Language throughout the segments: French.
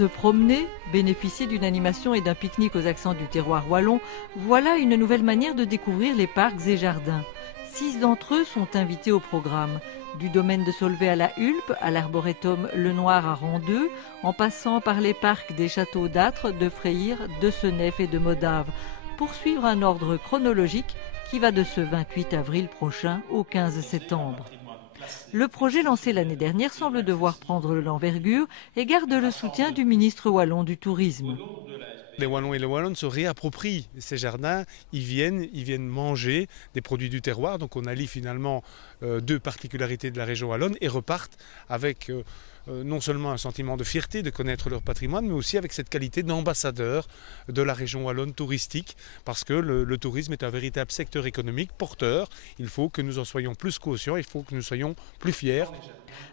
Se promener, bénéficier d'une animation et d'un pique-nique aux accents du terroir wallon, voilà une nouvelle manière de découvrir les parcs et jardins. 6 d'entre eux sont invités au programme. Du domaine de Solvay à la Hulpe, à l'arboretum Le Noir à Randeux, en passant par les parcs des châteaux d'Âtre, de Freyre, de Senef et de Modave, pour suivre un ordre chronologique qui va de ce 28 avril prochain au 15 septembre. Le projet lancé l'année dernière semble devoir prendre de l'envergure et garde le soutien du ministre wallon du Tourisme. Les Wallons et les Wallonnes se réapproprient ces jardins, ils viennent manger des produits du terroir, donc on allie finalement deux particularités de la région wallonne et repartent avec non seulement un sentiment de fierté de connaître leur patrimoine, mais aussi avec cette qualité d'ambassadeur de la région wallonne touristique, parce que le tourisme est un véritable secteur économique porteur. Il faut que nous en soyons plus conscients, il faut que nous soyons plus fiers.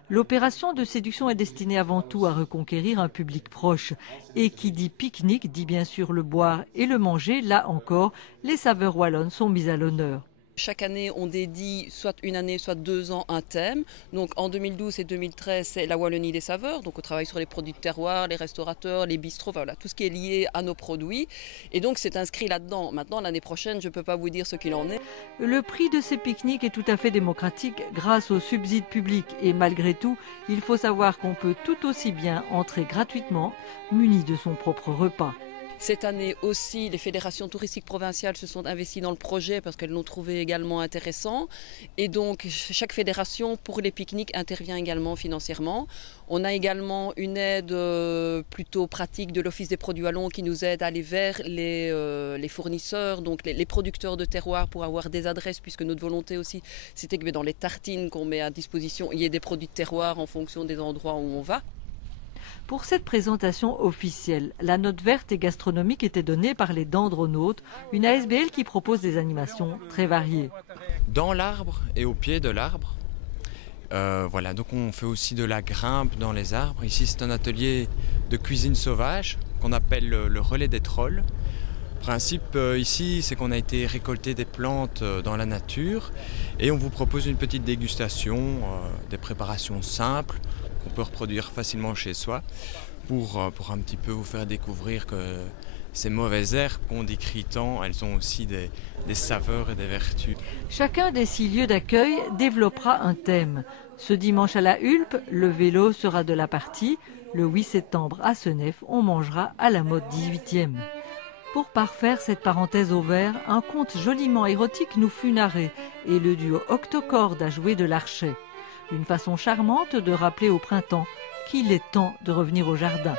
L'opération de séduction est destinée avant tout à reconquérir un public proche. Et qui dit pique-nique dit bien sûr le boire et le manger. Là encore, les saveurs wallonnes sont mises à l'honneur. Chaque année, on dédie soit une année, soit 2 ans un thème. Donc en 2012 et 2013, c'est la Wallonie des saveurs. Donc on travaille sur les produits de terroir, les restaurateurs, les bistrots, voilà, tout ce qui est lié à nos produits. Et donc c'est inscrit là-dedans. Maintenant, l'année prochaine, je ne peux pas vous dire ce qu'il en est. Le prix de ces pique-niques est tout à fait démocratique grâce aux subsides publics. Et malgré tout, il faut savoir qu'on peut tout aussi bien entrer gratuitement, muni de son propre repas. Cette année aussi, les fédérations touristiques provinciales se sont investies dans le projet parce qu'elles l'ont trouvé également intéressant. Et donc, chaque fédération, pour les pique-niques, intervient également financièrement. On a également une aide plutôt pratique de l'Office des produits wallons qui nous aide à aller vers les fournisseurs, donc les producteurs de terroir pour avoir des adresses, puisque notre volonté aussi, c'était que dans les tartines qu'on met à disposition, il y ait des produits de terroir en fonction des endroits où on va. Pour cette présentation officielle, la note verte et gastronomique était donnée par les Dendronautes, une ASBL qui propose des animations très variées. Dans l'arbre et au pied de l'arbre, voilà, donc on fait aussi de la grimpe dans les arbres. Ici c'est un atelier de cuisine sauvage qu'on appelle le relais des trolls. Le principe ici, c'est qu'on a été récolter des plantes dans la nature et on vous propose une petite dégustation, des préparations simples qu'on peut reproduire facilement chez soi pour un petit peu vous faire découvrir que ces mauvaises herbes qu'on décrit tant, elles ont aussi des saveurs et des vertus. Chacun des 6 lieux d'accueil développera un thème. Ce dimanche à la Hulpe, le vélo sera de la partie. Le 8 septembre à Senef, on mangera à la mode 18e. Pour parfaire cette parenthèse au vert, un conte joliment érotique nous fut narré et le duo octocorde a joué de l'archet. Une façon charmante de rappeler au printemps qu'il est temps de revenir au jardin.